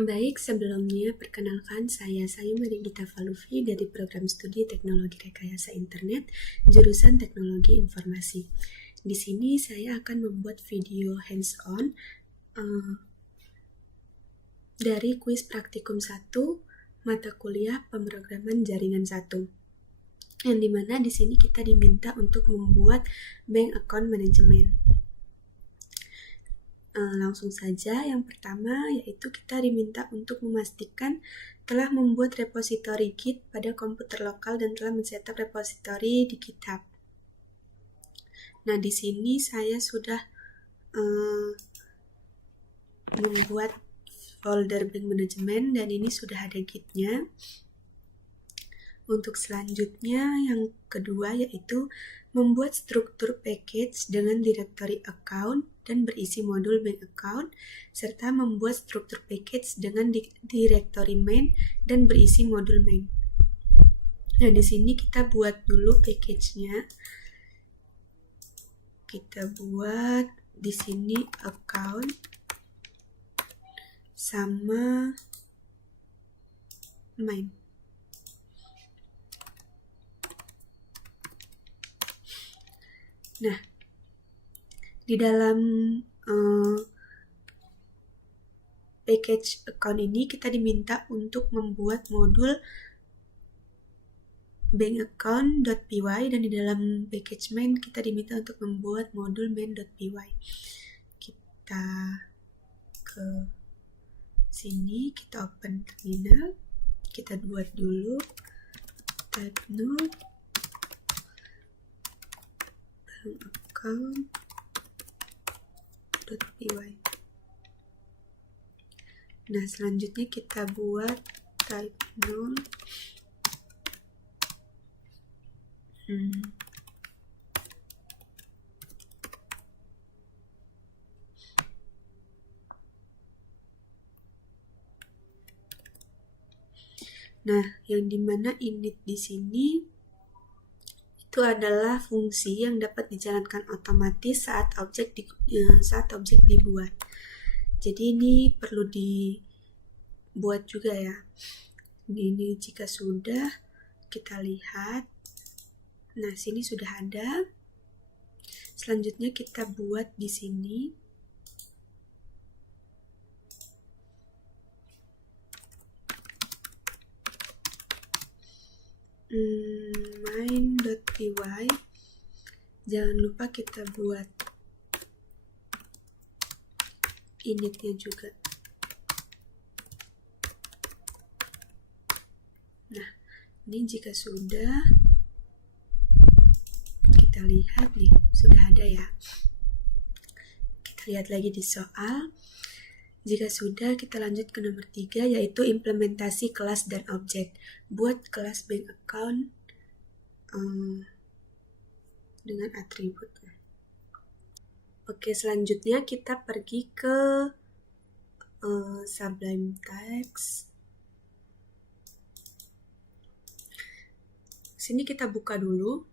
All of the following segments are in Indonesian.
Baik, sebelumnya perkenalkan saya Sayuma Dinggita Faluvi dari Program Studi Teknologi Rekayasa Internet, jurusan Teknologi Informasi. Di sini saya akan membuat video hands-on dari kuis praktikum 1 mata kuliah pemrograman jaringan 1. Yang dimana di sini kita diminta untuk membuat bank account management. Langsung saja, yang pertama yaitu kita diminta untuk memastikan telah membuat repositori Git pada komputer lokal dan telah men-setup repositori di GitHub. Nah, di sini saya sudah membuat folder bank management dan ini sudah ada Git-nya. Untuk selanjutnya, yang kedua yaitu membuat struktur package dengan direktori account dan berisi modul bank account, serta membuat struktur package dengan direktori main dan berisi modul main. Nah, di sini kita buat dulu package-nya. Kita buat di sini account sama main. Nah, di dalam package account ini kita diminta untuk membuat modul bank account.py dan di dalam package main kita diminta untuk membuat modul main.py. Kita ke sini, kita open terminal, kita buat dulu type null bank account.py. Nah, selanjutnya kita buat type null Nah, yang dimana init di sini itu adalah fungsi yang dapat dijalankan otomatis saat objek dibuat. Jadi ini perlu dibuat juga ya. Ini jika sudah kita lihat. Nah, sini sudah ada. Selanjutnya kita buat di sini. Main.py. Jangan lupa kita buat initnya juga. Nah, ini jika sudah, kita lihat nih, sudah ada ya. Kita lihat lagi di soal. Jika sudah, kita lanjut ke nomor 3, yaitu implementasi kelas dan objek. Buat kelas bank account dengan atribut. Oke, selanjutnya kita pergi ke Sublime Text. Sini kita buka dulu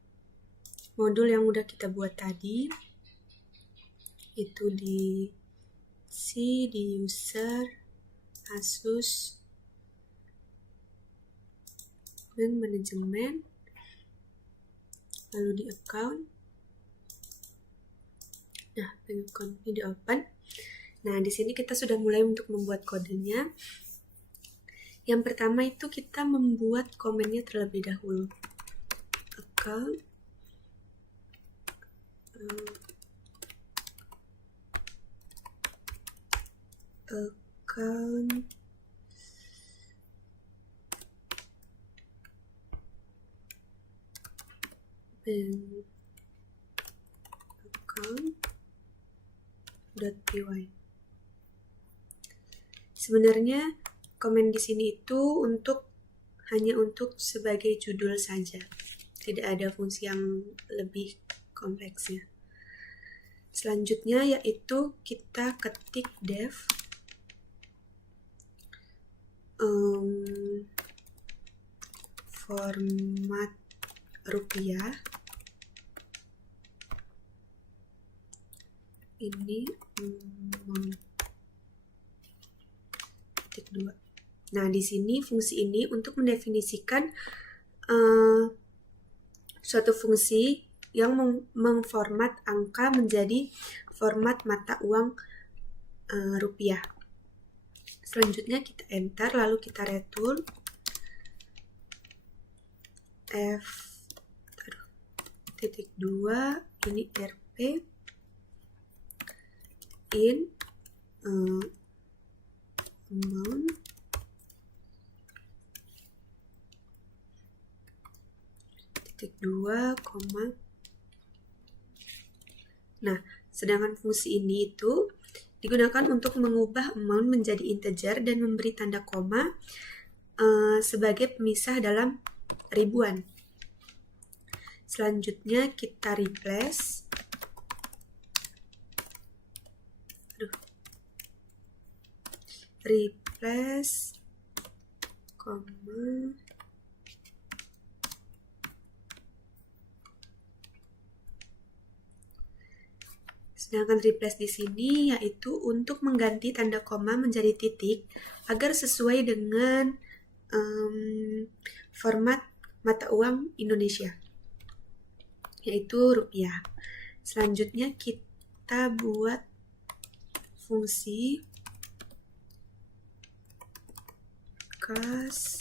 modul yang udah kita buat tadi. Itu di di user, Asus, dan manajemen, lalu di account. Nah, account ini di open. Nah, di sini kita sudah mulai untuk membuat kodenya. Yang pertama itu kita membuat komennya terlebih dahulu. Account bank account.py. Sebenarnya komen di sini itu hanya untuk sebagai judul saja. Tidak ada fungsi yang lebih kompleksnya. Selanjutnya yaitu kita ketik def format rupiah. Ini 2. Nah, di sini fungsi ini untuk mendefinisikan suatu fungsi yang memformat angka menjadi format mata uang rupiah. Selanjutnya kita enter, lalu kita return F.2 ini RP in amount titik 2, Nah, sedangkan fungsi ini itu digunakan untuk mengubah amount menjadi integer dan memberi tanda koma sebagai pemisah dalam ribuan. Selanjutnya kita replace koma sedangkan replace di sini yaitu untuk mengganti tanda koma menjadi titik agar sesuai dengan format mata uang Indonesia, yaitu rupiah. Selanjutnya kita buat fungsi kas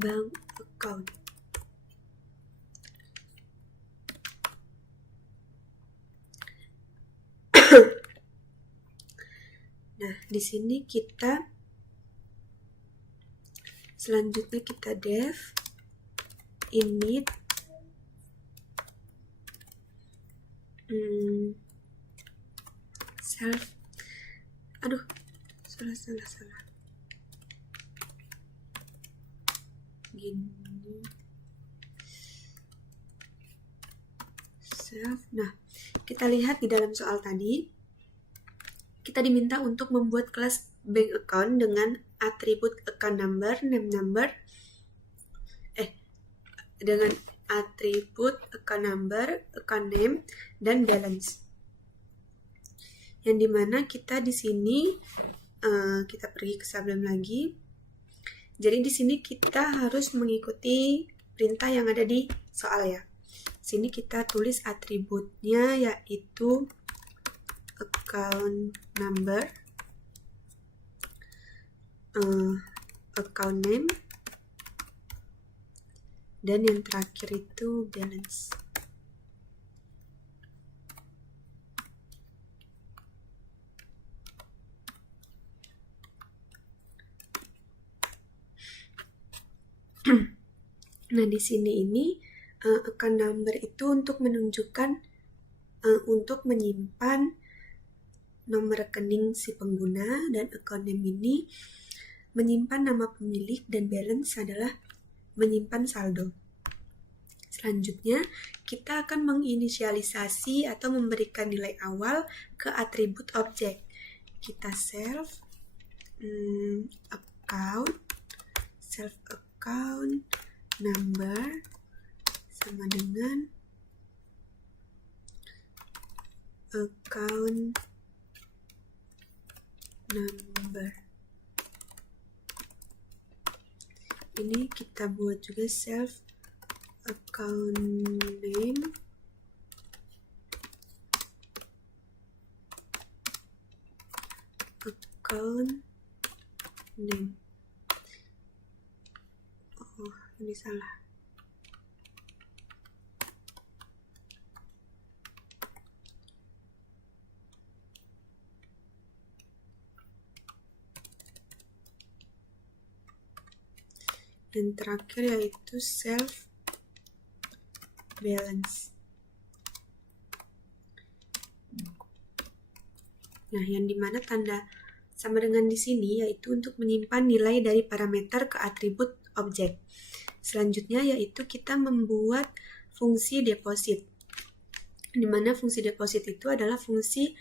bank account. Nah, di sini selanjutnya kita def init self salah gini self. Nah, kita lihat di dalam soal tadi kita diminta untuk membuat kelas bank account dengan atribut account number, name number, dengan atribut account number, account name, dan balance. Yang dimana kita di sini kita pergi ke Sublime lagi. Jadi di sini kita harus mengikuti perintah yang ada di soal ya. Sini kita tulis atributnya yaitu account number, account name, dan yang terakhir itu balance. Nah, di sini ini account number itu untuk menunjukkan untuk menyimpan nomor rekening si pengguna, dan account name ini menyimpan nama pemilik, dan balance adalah menyimpan saldo. Selanjutnya, kita akan menginisialisasi atau memberikan nilai awal ke atribut objek. Kita self account number sama dengan account number. Ini kita buat juga self account name account name. Oh, ini salah. Dan terakhir yaitu self balance. Nah, yang dimana tanda sama dengan di sini yaitu untuk menyimpan nilai dari parameter ke atribut objek. Selanjutnya yaitu kita membuat fungsi deposit. Dimana fungsi deposit itu adalah fungsi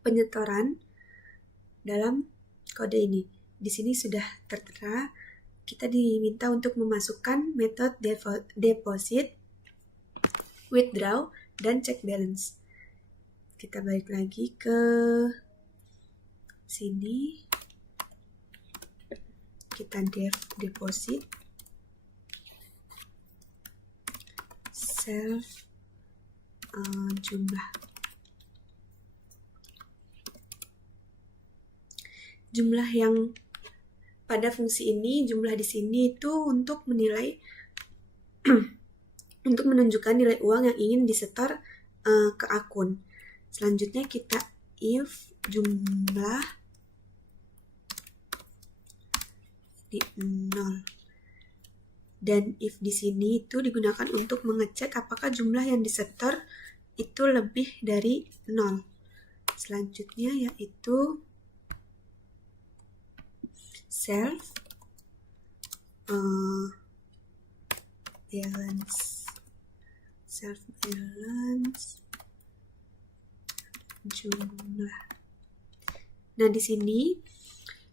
penyetoran dalam kode ini. Di sini sudah tertera, kita diminta untuk memasukkan metode deposit, withdraw, dan check balance. Kita balik lagi ke sini, kita deposit self jumlah yang pada fungsi ini, jumlah di sini itu untuk menilai untuk menunjukkan nilai uang yang ingin disetor ke akun. Selanjutnya kita if jumlah di 0. Dan if di sini itu digunakan untuk mengecek apakah jumlah yang disetor itu lebih dari 0. Selanjutnya yaitu self balance jumlah. Nah, di sini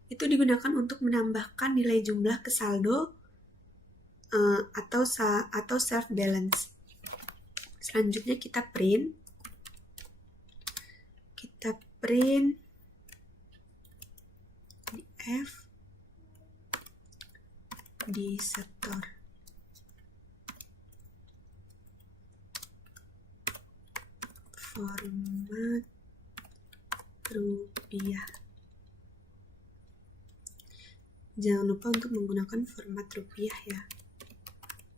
itu digunakan untuk menambahkan nilai jumlah ke saldo atau self balance. Selanjutnya kita print di F di setor. Format rupiah. Jangan lupa untuk menggunakan format rupiah ya.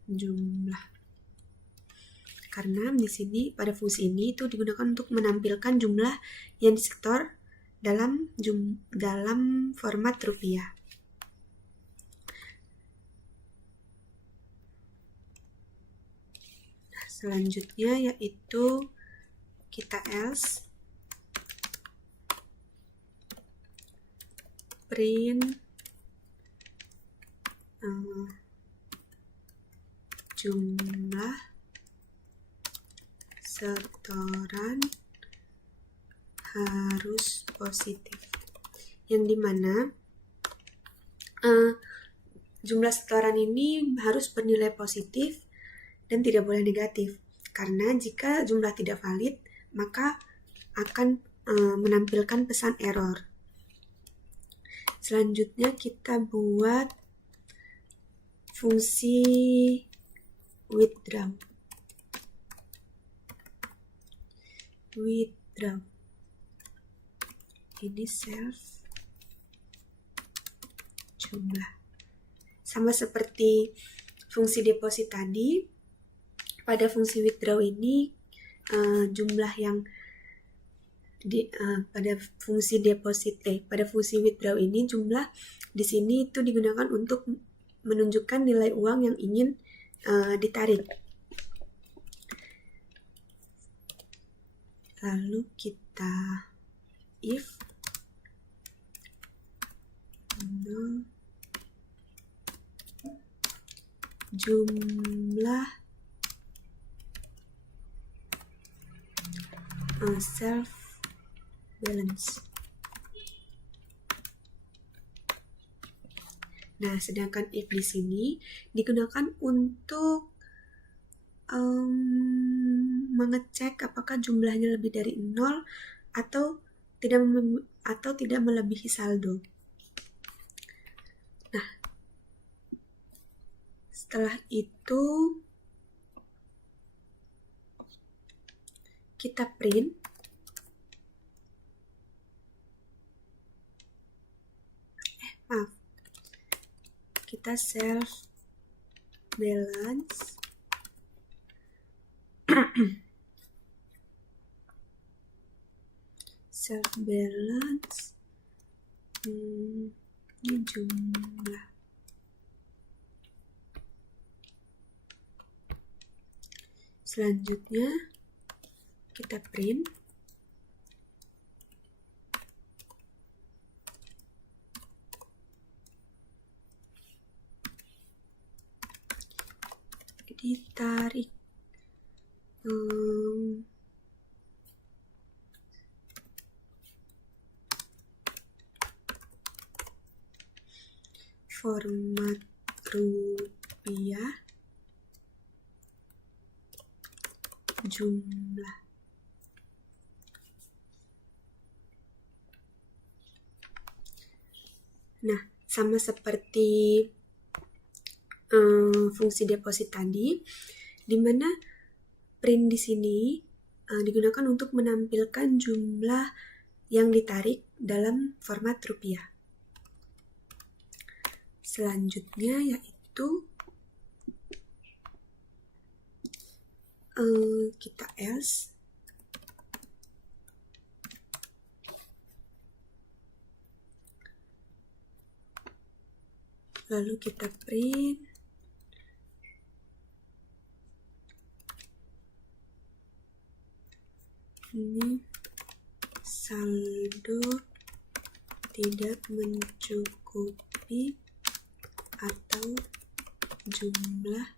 Jumlah. Karena di sini pada fungsi ini itu digunakan untuk menampilkan jumlah yang disetor dalam format rupiah. Nah, selanjutnya yaitu kita else print jumlah setoran harus positif, yang dimana jumlah setoran ini harus bernilai positif dan tidak boleh negatif, karena jika jumlah tidak valid maka akan menampilkan pesan error. Selanjutnya kita buat fungsi withdraw. Ini self jumlah. Sama seperti fungsi deposit tadi, pada fungsi withdraw ini jumlah yang pada fungsi withdraw ini jumlah di sini itu digunakan untuk menunjukkan nilai uang yang ingin ditarik. Lalu kita if jumlah self balance. Nah, sedangkan if di sini digunakan untuk mengecek apakah jumlahnya lebih dari 0 atau tidak melebihi saldo. Nah, setelah itu kita print kita self balance ini jumlah. Selanjutnya kita print ditarik format rupiah jumlah. Nah, sama seperti fungsi deposit tadi, di mana print di sini digunakan untuk menampilkan jumlah yang ditarik dalam format rupiah. Selanjutnya yaitu kita else lalu kita print ini saldo tidak mencukupi atau jumlah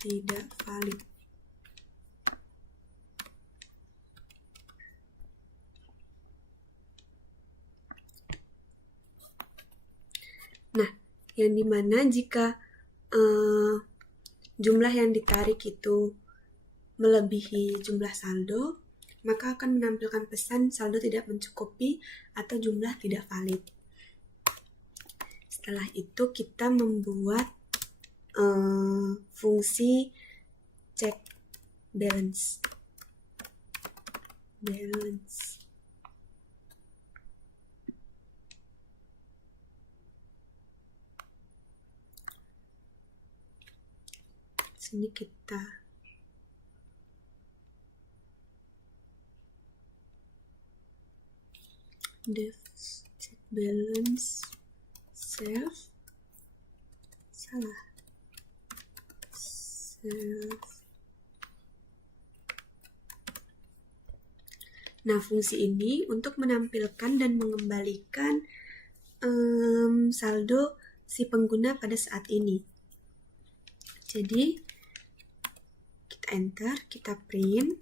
tidak valid. Nah, yang dimana jika jumlah yang ditarik itu melebihi jumlah saldo, maka akan menampilkan pesan saldo tidak mencukupi atau jumlah tidak valid. Setelah itu kita membuat fungsi check balance. Sini kita def check balance self Nah, fungsi ini untuk menampilkan dan mengembalikan saldo si pengguna pada saat ini. Jadi, kita enter, kita print.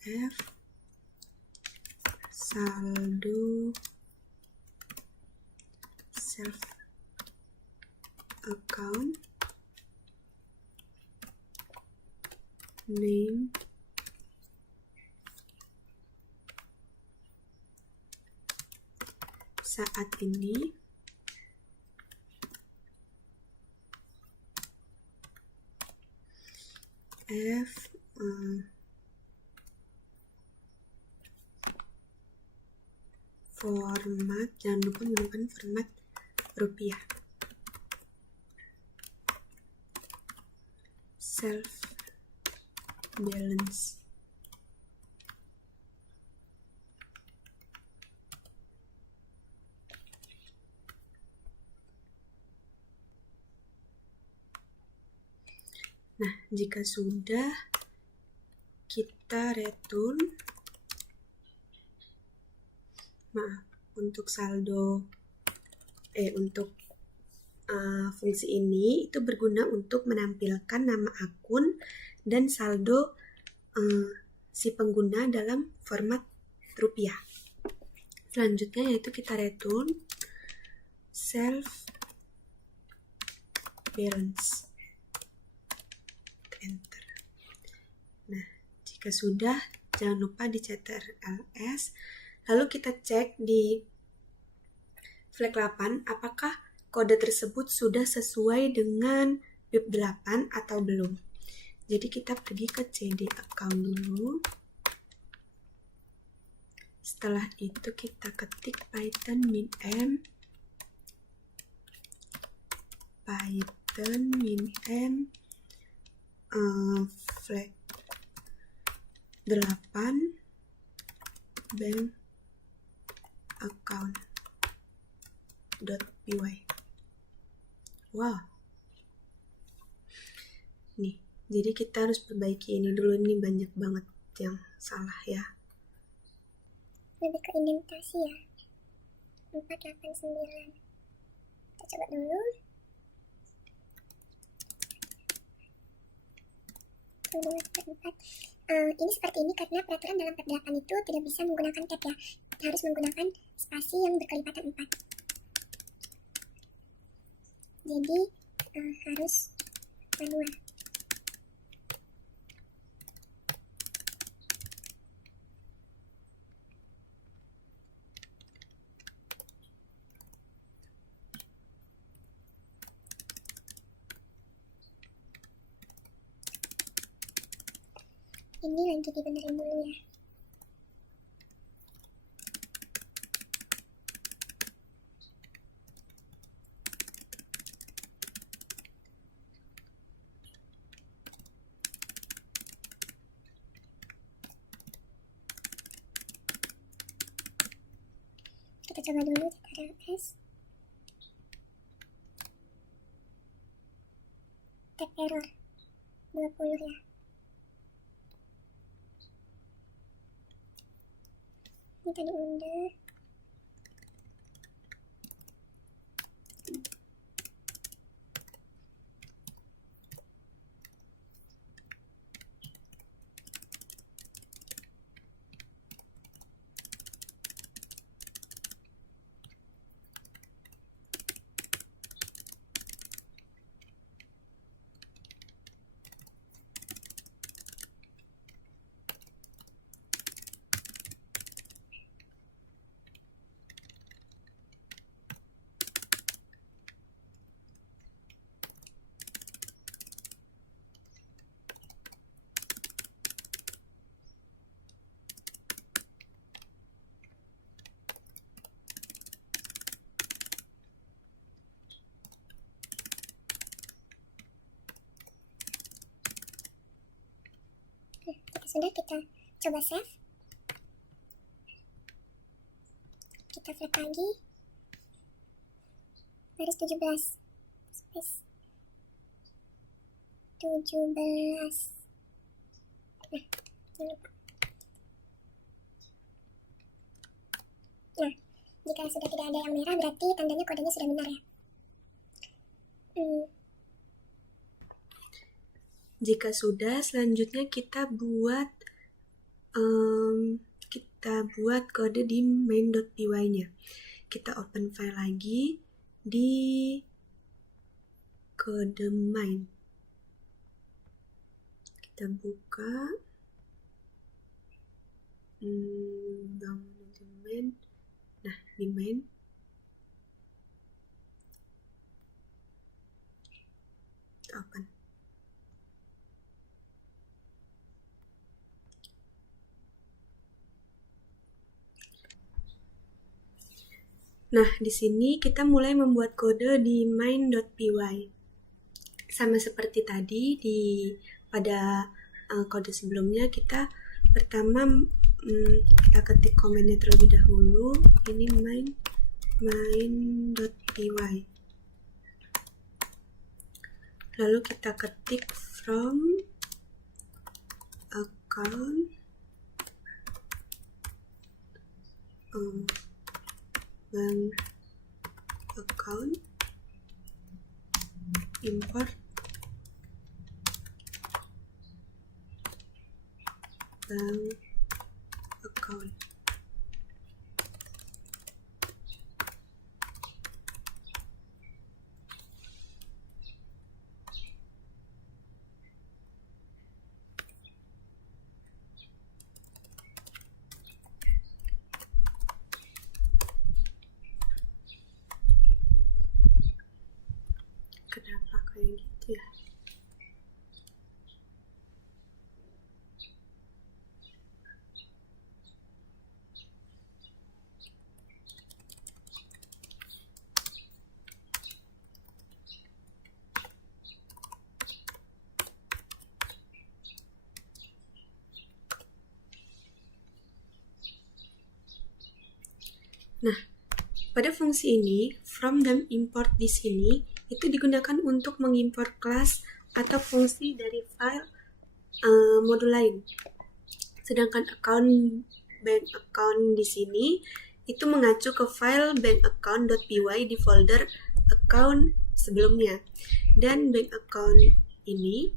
F saldo self account name saat ini F format, jangan lupa menggunakan format rupiah. Self balance. Nah, jika sudah, kita return. Untuk saldo untuk fungsi ini itu berguna untuk menampilkan nama akun dan saldo si pengguna dalam format rupiah. Selanjutnya yaitu kita return self balance. Enter. Nah, jika sudah, jangan lupa di ctrls. Lalu kita cek di flag 8 apakah kode tersebut sudah sesuai dengan BIP 8 atau belum. Jadi kita pergi ke CD account dulu. Setelah itu kita ketik Python min_m flag 8 bank account.py. Wow. Nih, jadi kita harus perbaiki ini dulu, ini banyak banget yang salah ya. Lebih ke indentasi ya. 489. Kita coba dulu. Ini seperti ini karena peraturan dalam tab 8 itu tidak bisa menggunakan tab ya. Kita harus menggunakan spasi yang berkelipatan 4. jadi harus manual. Ini lagi dibenerin dulu ya. Kita coba dulu CTRL-S. Tag error 20 ya. Ini tadi udah. Jika sudah, kita coba save. Kita flag lagi. Baris 17. Space 17. Nah, jangan lupa. Nah, jika sudah tidak ada yang merah, berarti tandanya kodenya sudah benar ya. Jika sudah, selanjutnya kita buat kode di main.py-nya. Kita open file lagi di kode main. Kita buka main. Nah, di main kita open. Nah, di sini kita mulai membuat kode di main.py. Sama seperti tadi pada kode sebelumnya, kita pertama kita ketik komennya terlebih dahulu. Ini main.py. Lalu kita ketik from account bank account import bank account. Kenapa kayak gitu ya? Nah, pada fungsi ini, from dan import di sini itu digunakan untuk mengimport kelas atau fungsi dari file modul lain. Sedangkan bank account di sini itu mengacu ke file bankaccount.py di folder account sebelumnya. Dan bank account ini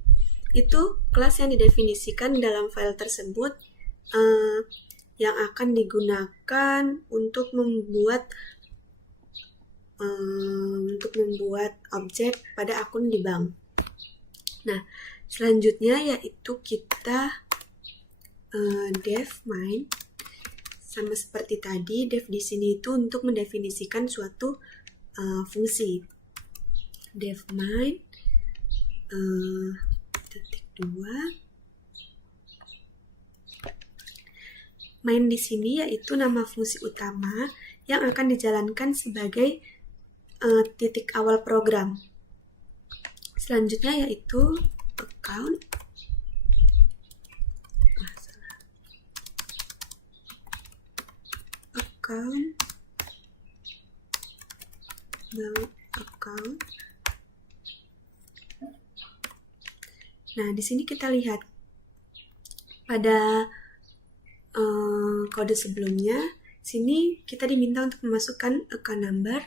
itu kelas yang didefinisikan dalam file tersebut yang akan digunakan untuk membuat untuk membuat objek pada akun di bank. Nah, selanjutnya yaitu kita def main. Sama seperti tadi, def di sini itu untuk mendefinisikan suatu fungsi. Def main titik 2. Main di sini yaitu nama fungsi utama yang akan dijalankan sebagai titik awal program. Selanjutnya yaitu account. Account, bank account. Nah, di sini kita lihat pada kode sebelumnya, sini kita diminta untuk memasukkan account number,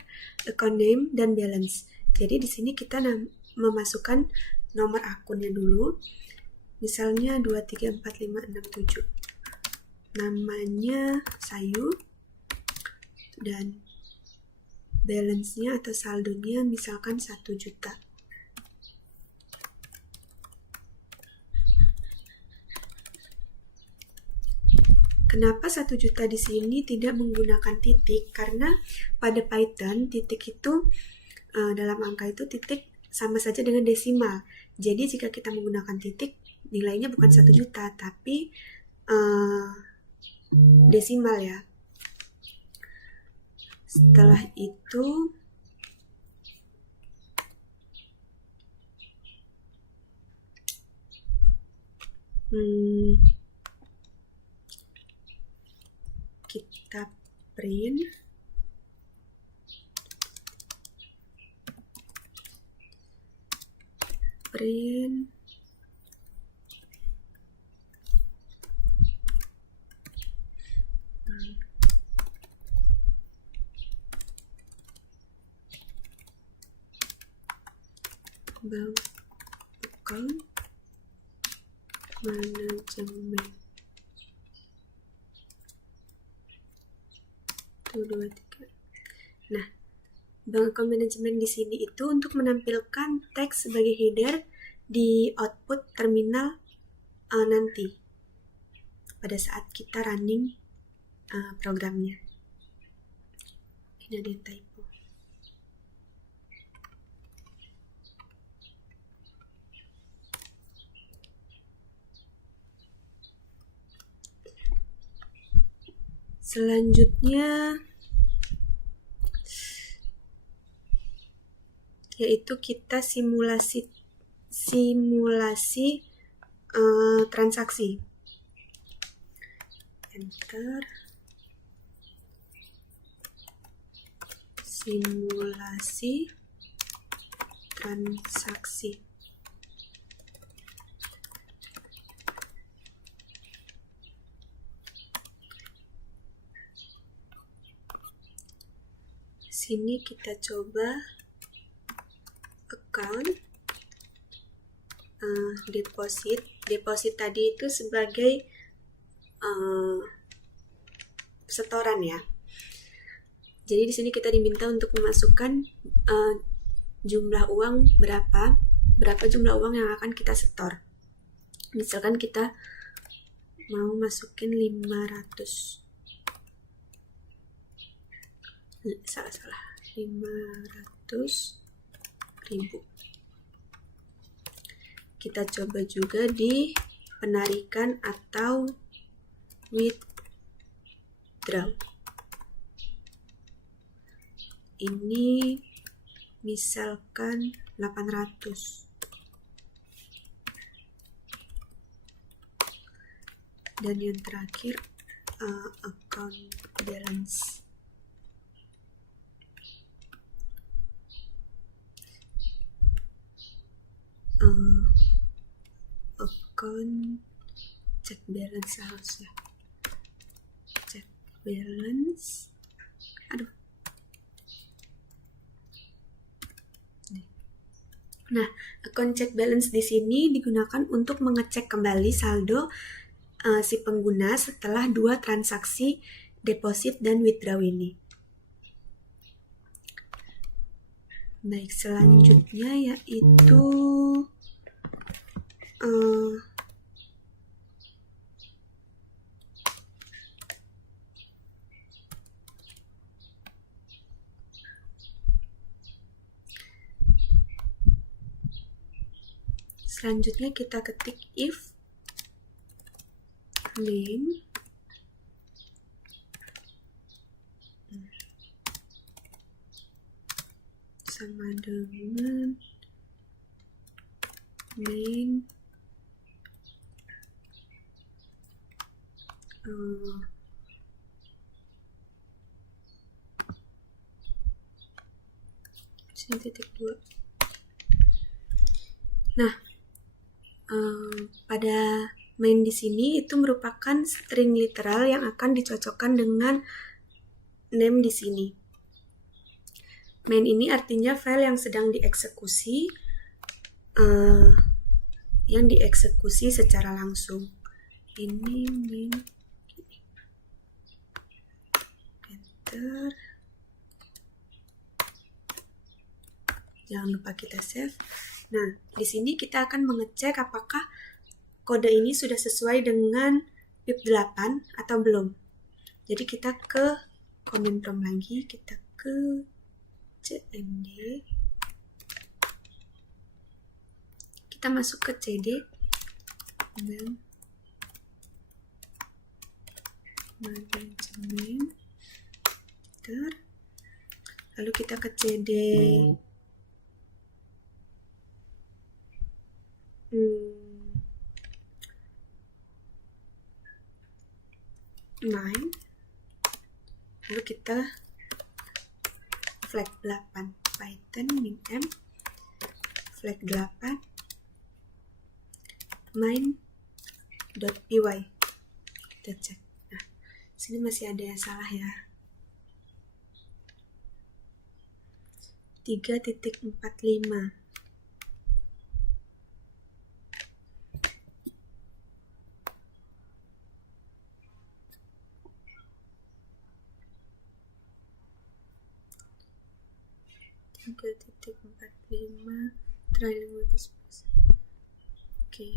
account name, dan balance. Jadi di sini kita memasukkan nomor akunnya dulu. Misalnya 2345667. Namanya Sayu. Dan balance-nya atau saldonya misalkan 1 juta. Kenapa 1 juta di sini tidak menggunakan titik? Karena pada Python titik itu dalam angka itu titik sama saja dengan desimal. Jadi jika kita menggunakan titik, nilainya bukan 1 juta tapi desimal ya. Setelah itu kita print bank account manajemen 1, 2, 3. Nah, bank account manajemen di sini itu untuk menampilkan teks sebagai header di output terminal nanti pada saat kita running programnya. Ini ada yang typo. Selanjutnya yaitu kita simulasi transaksi. Enter. Simulasi transaksi. Sini kita coba account deposit tadi itu sebagai setoran ya. Jadi di sini kita diminta untuk memasukkan jumlah uang berapa jumlah uang yang akan kita setor. Misalkan kita mau masukin 500 500.000. Kita coba juga di penarikan atau withdraw. Ini misalkan 800. Dan yang terakhir account balance. Account check balance harusnya. Check balance. Aduh. Nah, account check balance di sini digunakan untuk mengecek kembali saldo si pengguna setelah 2 transaksi deposit dan withdraw ini. Baik, selanjutnya yaitu selanjutnya kita ketik if name sama dengan main sini titik 2. Nah, pada main di sini itu merupakan string literal yang akan dicocokkan dengan name di sini. Main ini artinya file yang sedang dieksekusi, secara langsung. Ini main, enter. Jangan lupa kita save. Nah, di sini kita akan mengecek apakah kode ini sudah sesuai dengan pip 8 atau belum. Jadi kita ke command prompt lagi, kita ke cmd, kita masuk ke cd dan management, lalu kita ke cd main, lalu kita flag 8 python min m flag 8 main.py, kita cek. Nah, sini masih ada yang salah ya. 3.45. Trailing with Oke,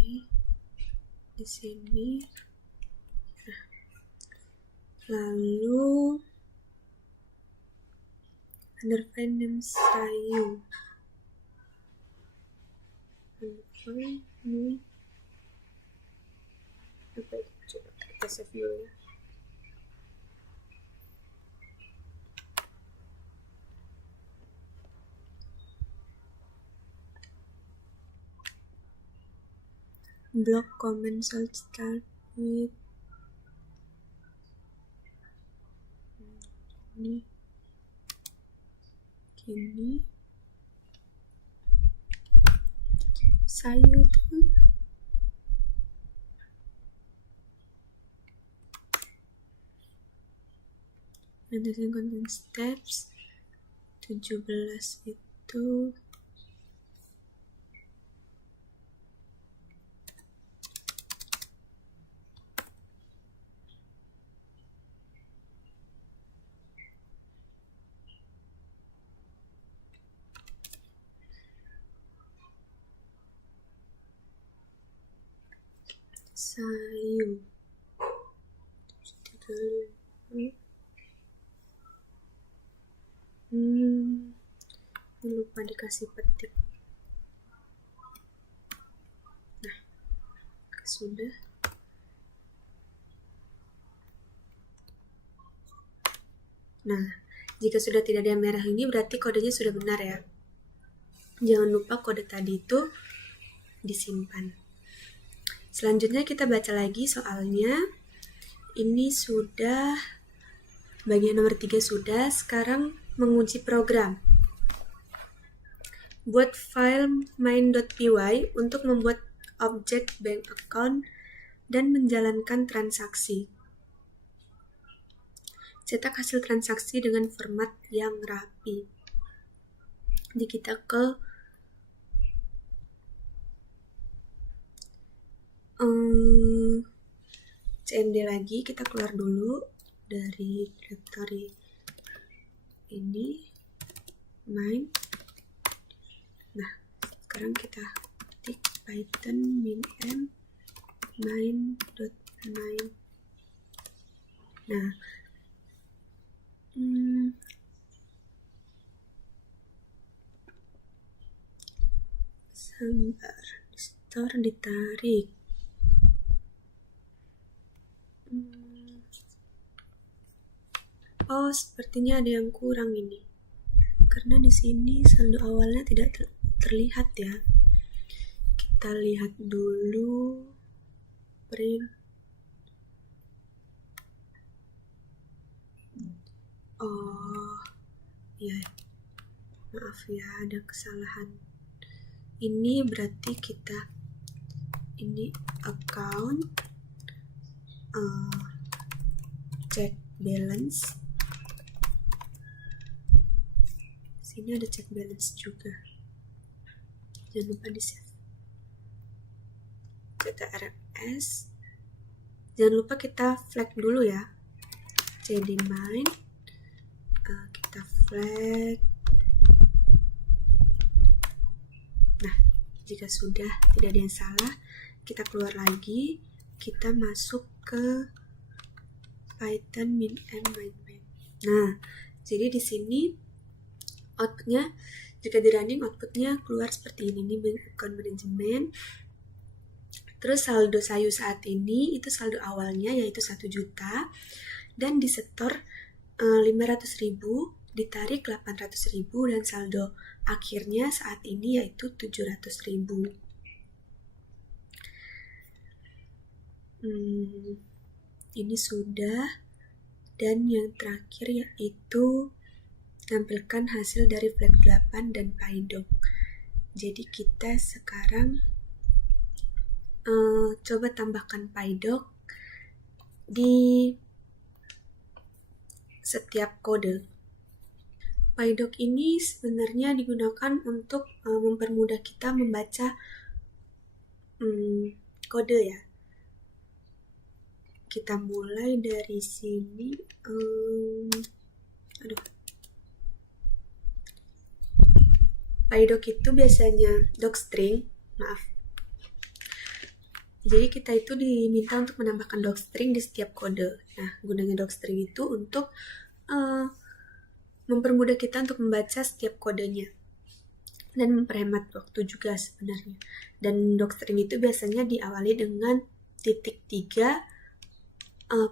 di sini. Nah, lalu underline name Sayu. Underline ini apa itu? Coba kita save dulu ya. Block comment should start with ini gini. Sayu itu underline content steps 17 itu Sayu. Lupa dikasih petik. Nah, sudah. Nah, jika sudah tidak ada yang merah ini berarti kodenya sudah benar ya. Jangan lupa kode tadi itu disimpan. Selanjutnya kita baca lagi soalnya. Ini sudah bagian nomor 3 sudah. Sekarang mengunci program. Buat file main.py untuk membuat objek bank account dan menjalankan transaksi. Cetak hasil transaksi dengan format yang rapi. Jadi kita ke cmd lagi, kita keluar dulu dari directory ini main, Nah, sekarang kita ketik python min_m main.main. Nah, sabar, store ditarik. Oh, sepertinya ada yang kurang ini. Karena di sini saldo awalnya tidak terlihat ya. Kita lihat dulu print. Oh, ya. Maaf ya, ada kesalahan. Ini berarti kita ini account check balance. Sini ada check balance juga. Jangan lupa di save. CTRFS. Jangan lupa kita flag dulu ya. CD main. Kita flag. Nah, jika sudah tidak ada yang salah, kita keluar lagi. Kita masuk ke python min_m main. Nah, jadi di sini outputnya, jika di running outputnya keluar seperti ini nih, account management. Terus saldo Sayu saat ini itu saldo awalnya yaitu 1 juta dan disetor 500.000, ditarik 800.000 dan saldo akhirnya saat ini yaitu 700.000. Ini sudah, dan yang terakhir yaitu tampilkan hasil dari flag 8 dan PyDoc. Jadi kita sekarang coba tambahkan PyDoc di setiap kode. PyDoc ini sebenarnya digunakan untuk mempermudah kita membaca kode ya. Kita mulai dari sini. PyDoc itu biasanya docstring, maaf. Jadi kita itu diminta untuk menambahkan docstring di setiap kode. Nah, gunanya docstring itu untuk mempermudah kita untuk membaca setiap kodenya dan memperhemat waktu juga sebenarnya. Dan docstring itu biasanya diawali dengan titik 3,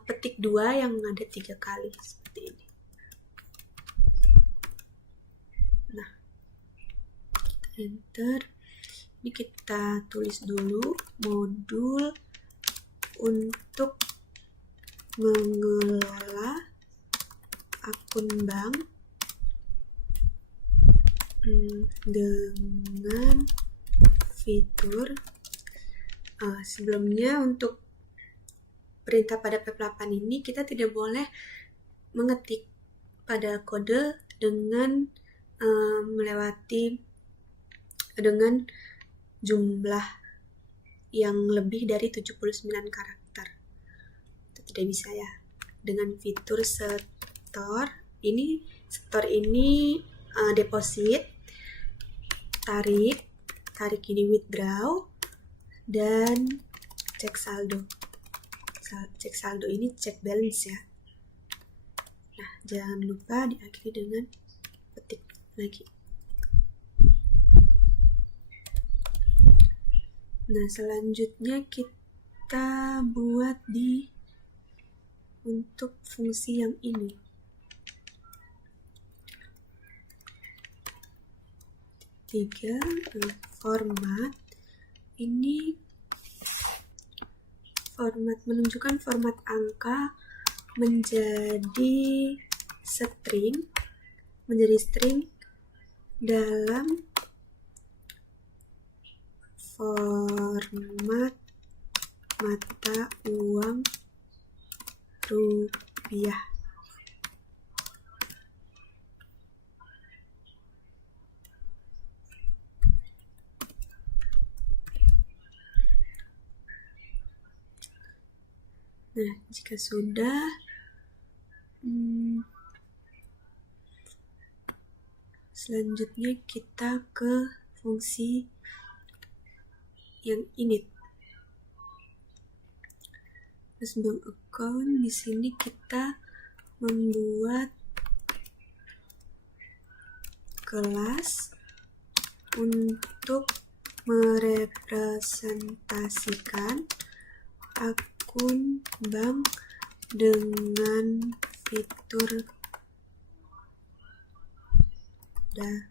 petik 2 yang ada 3 kali seperti ini. Nah, kita enter. Ini kita tulis dulu modul untuk mengelola akun bank dengan fitur sebelumnya. Untuk perintah pada P8 ini kita tidak boleh mengetik pada kode dengan melewati dengan jumlah yang lebih dari 79 karakter. Itu tidak bisa ya. Dengan fitur store ini deposit, tarik ini withdraw, dan cek saldo. Cek saldo ini cek balance ya. Nah, jangan lupa diakhiri dengan petik lagi. Nah, selanjutnya kita buat untuk fungsi yang ini. Tiga, format. Ini menunjukkan format angka menjadi string dalam format mata uang rupiah. Nah, jika sudah, selanjutnya kita ke fungsi yang init. Terus bank account, di sini kita membuat kelas untuk merepresentasikan akun bank dengan fitur dasar.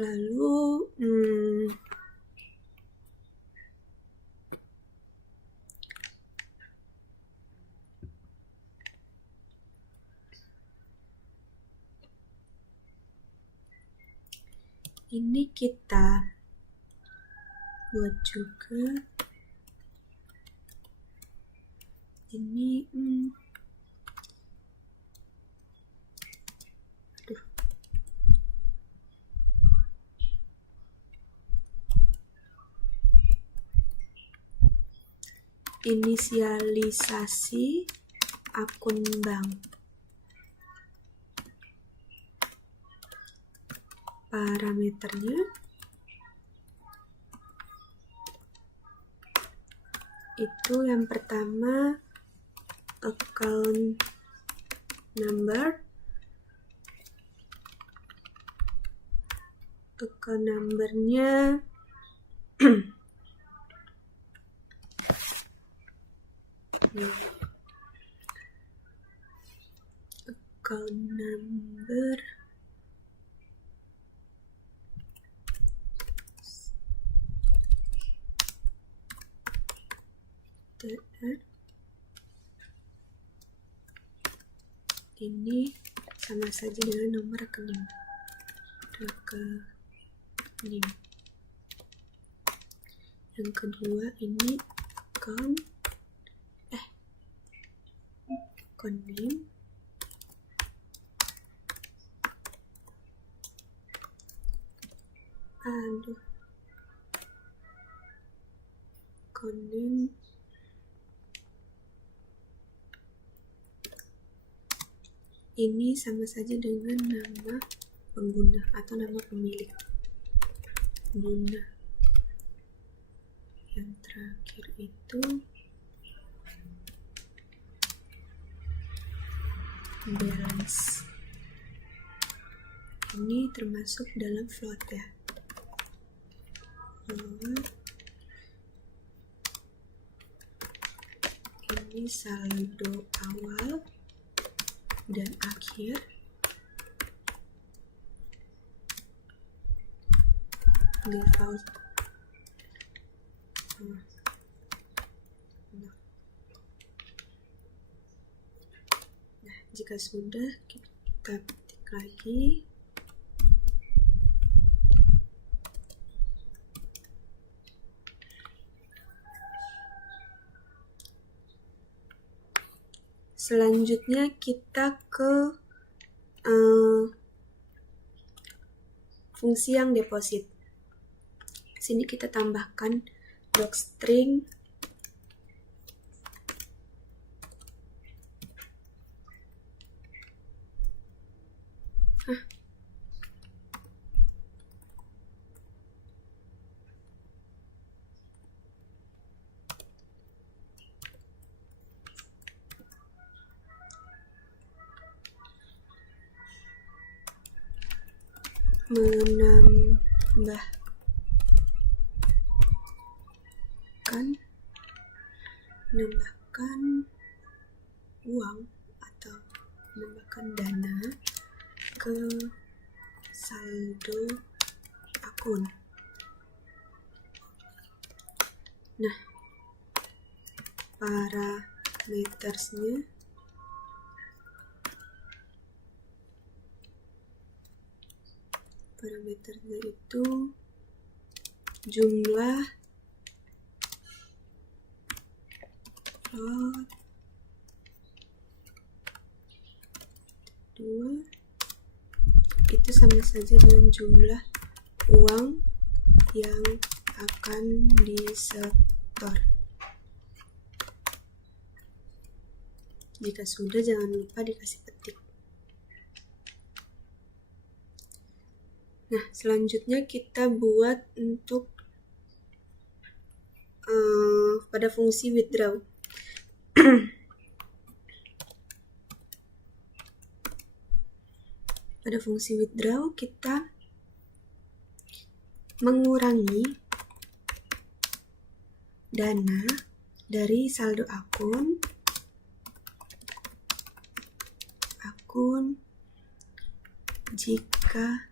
Lalu ini kita buat juga ini inisialisasi akun bank. Parameternya itu yang pertama account number. Account numbernya account number ini sama saja dengan nomor rekening. Yang kedua ini account name. Account name ini sama saja dengan nama pengguna atau nama pemilik pengguna. Yang terakhir itu balance. Ini termasuk dalam float ya. Ini saldo awal dan akhir. Default. Nah, jika sudah, kita ketik lagi. Selanjutnya kita ke fungsi yang deposit. Sini kita tambahkan docstring menambahkan uang atau menambahkan dana ke saldo akun. Nah, parametersnya itu jumlah float 2 itu sama saja dengan jumlah uang yang akan disetor. Jika sudah, jangan lupa dikasih petik. Nah, selanjutnya kita buat untuk pada fungsi withdraw. Pada fungsi withdraw, kita mengurangi dana dari saldo akun jika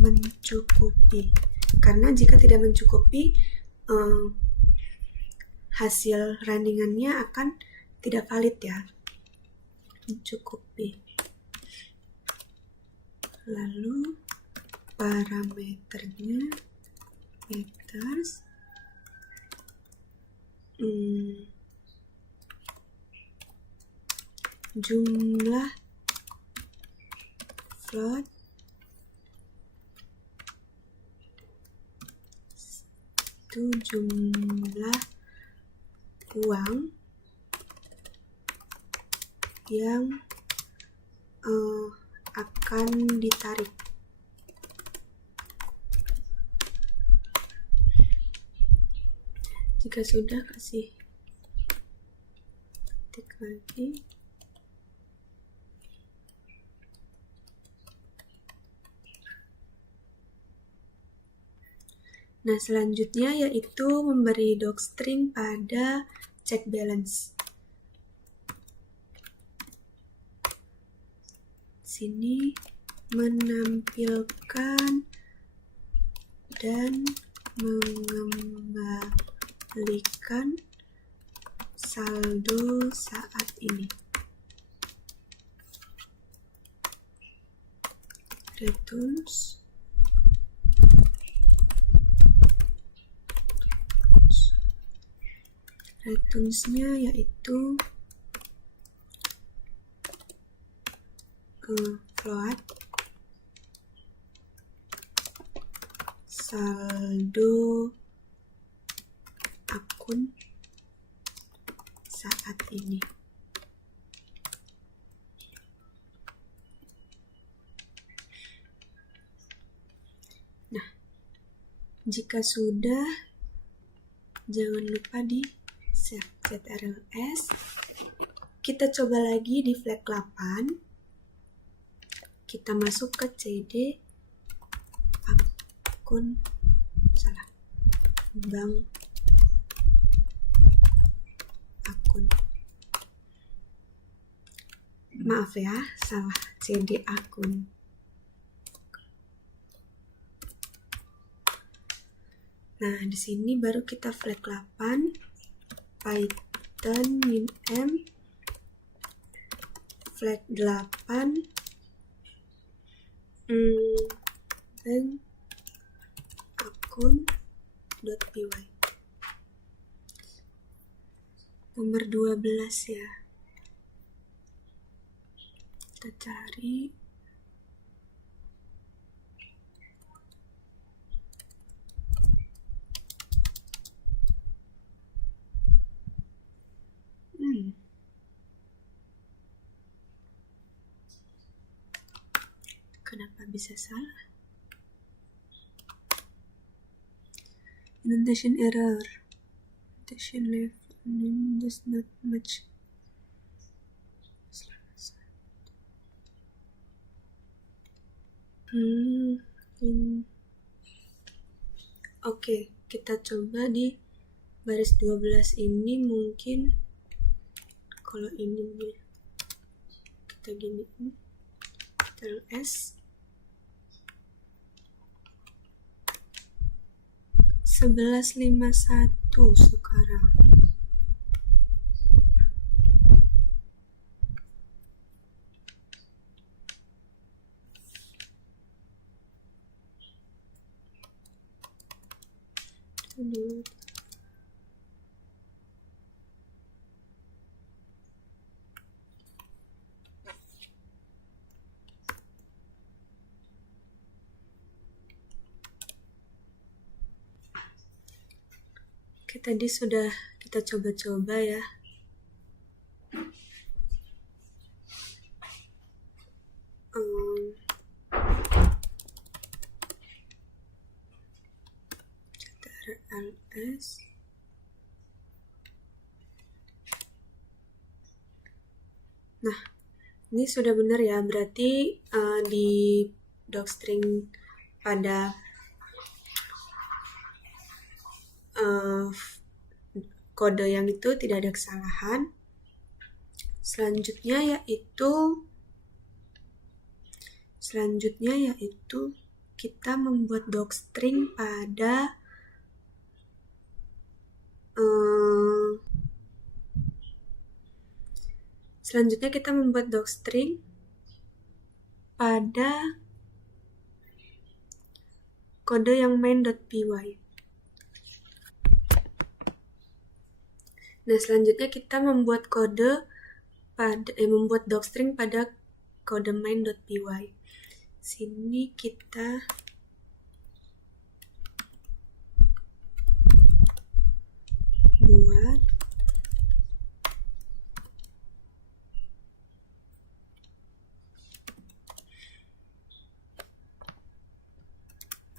mencukupi. Karena jika tidak mencukupi, hasil runningannya akan tidak valid ya. Mencukupi. Lalu parameternya meters jumlah float itu jumlah uang yang akan ditarik. Jika sudah, kasih ketik lagi. Nah, selanjutnya yaitu memberi docstring pada check balance. Sini menampilkan dan mengembalikan saldo saat ini. Returns-nya yaitu float, saldo akun saat ini. Nah, jika sudah, jangan lupa di ZRLS. Kita coba lagi di flag 8. Kita masuk ke CD bank akun. Maaf ya, salah, CD akun. Nah, di sini baru kita flag 8, Python min_m flag 8 dan akun.py. Nomor 12 ya. Kita cari. Kenapa bisa salah? Indentation error. Indentation left does not match. Oke, kita coba di baris 12 ini. Mungkin kalau ini nih, kita giniin TLS 1151 sekarang. Oke, tadi sudah kita coba-coba ya. CTRL-S. Nah, ini sudah benar ya, berarti di docstring pada kode yang itu tidak ada kesalahan. Selanjutnya yaitu kita membuat docstring pada pada kode yang main.py. Nah, selanjutnya kita membuat membuat docstring pada kode main.py. Sini kita buat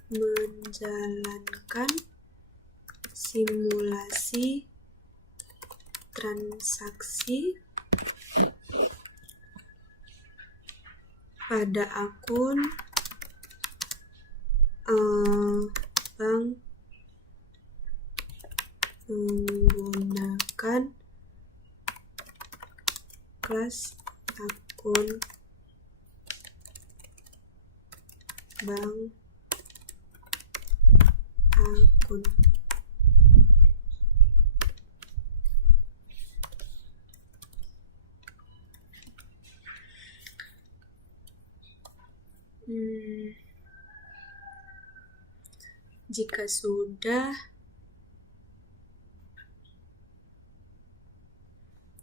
menjalankan simulasi transaksi pada akun bank menggunakan kelas akun bank akun. Jika sudah,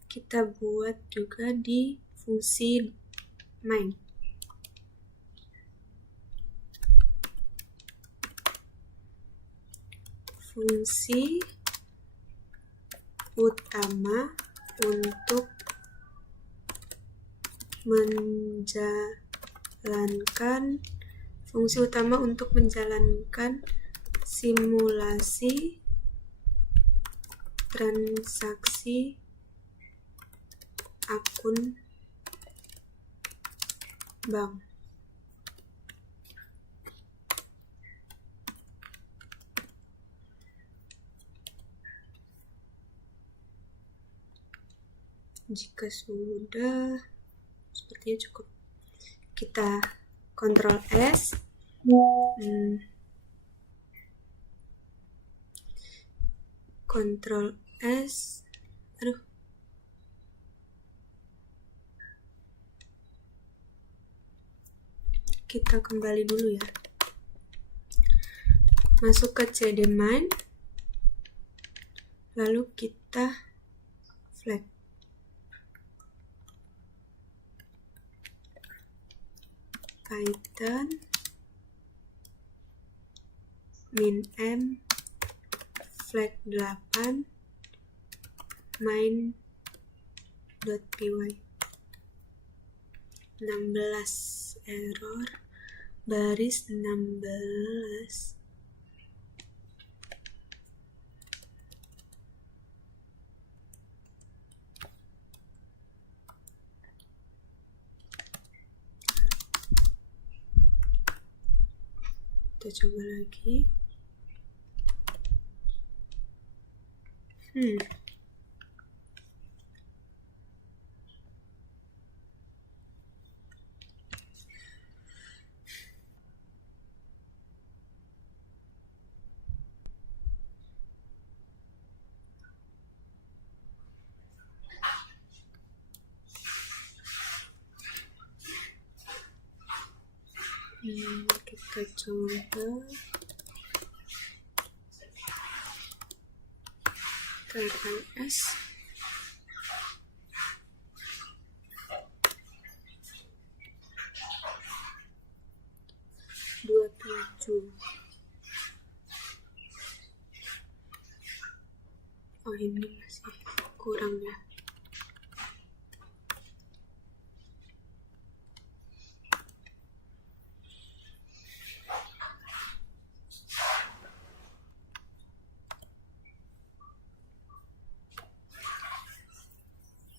kita buat juga di fungsi main. Fungsi utama untuk menjalankan simulasi transaksi akun bank. Jika sudah, sepertinya cukup. Kita Ctrl S. Ctrl S. Kita kembali dulu ya. Masuk ke cdmin. Lalu kita flag. Python min-m flag 8 main.py 16 error baris 16. Kita coba lagi. Kita coba TLS ini masih kurang ya.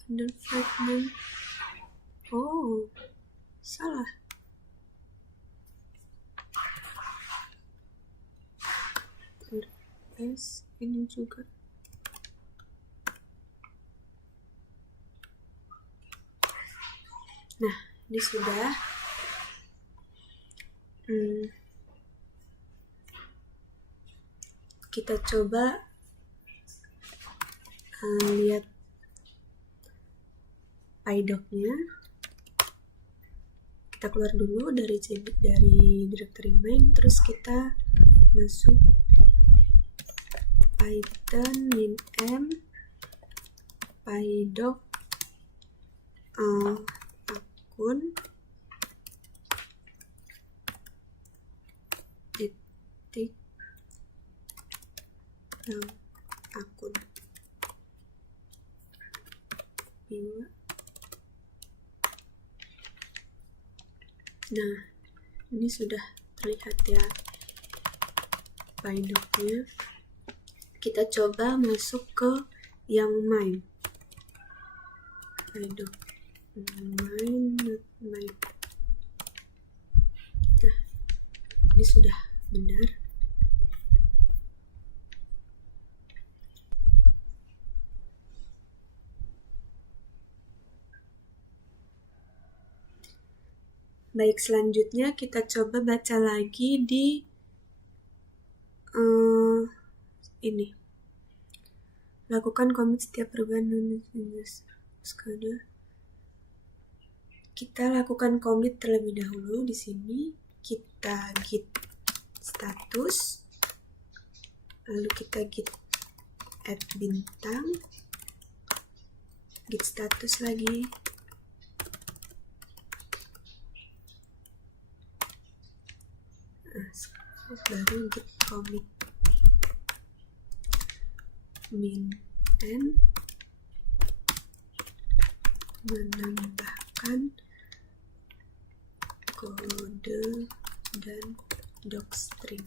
Under fragment. Oh, salah. S ini juga. Nah, ini sudah. Kita coba lihat PyDoc-nya. Kita keluar dulu dari directory main, terus kita masuk Python min-m PyDoc akun titik akun 2. Nah, ini sudah terlihat ya PyDoc-nya. Kita coba masuk ke yang main. PyDoc main. Nah, ini sudah benar. Baik, selanjutnya kita coba baca lagi di ini. Lakukan commit setiap perubahan sekadar. Kita lakukan commit terlebih dahulu di sini. Kita git status, lalu kita git add bintang, git status lagi. Baru git commit min-n menambahkan kode dan docstring.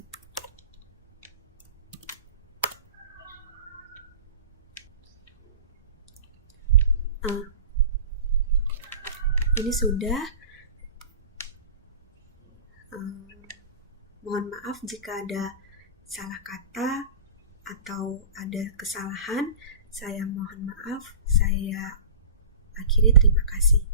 Ini sudah. Mohon maaf jika ada salah kata atau ada kesalahan. Saya mohon maaf. Saya akhiri, terima kasih.